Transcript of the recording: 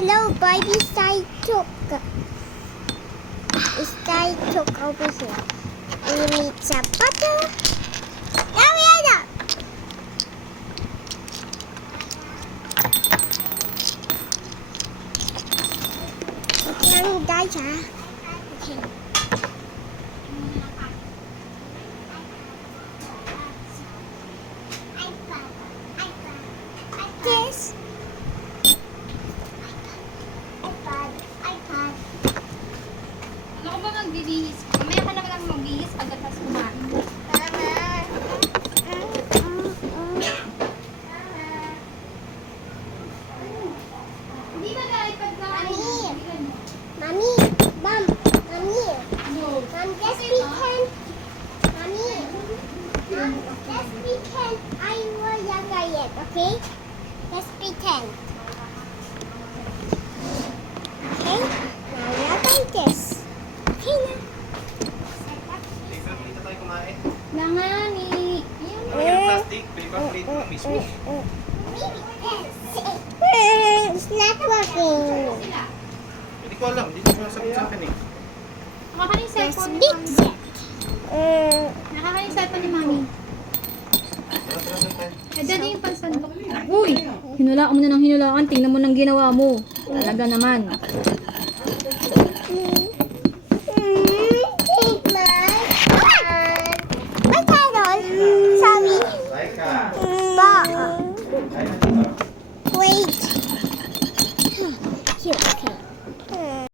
Hello, baby side took. It's side took over here. We need some butter. Now we are done. Okay, I'm done, okay. Yes. Ano ko ba magbibihis? Mamaya ka naman lang magbihis pagkatapos kumain. Hindi ba dahil pag Mommy, Mom, Mommy, Mom, this weekend, Mommy, Mom, this weekend I was younger yet, okay? Let's pretend. Okay? Now we are like this. Okay na. Paper plate na tayo kumain. Langani. Ano yung plastic? Paper plate mo mismo. It's not working. Hindi ko alam. Hindi ko sumasagot sa akin eh. Nakakain yung Let's cellphone ni fix Mami. it. Nakakain yung cellphone ni Mami. Tara, tara, tara. Eh, dyan yung pansandok. Uy! Hinulaan mo na ng hinulaan. Tingnan mo ng ginawa mo. Talaga naman.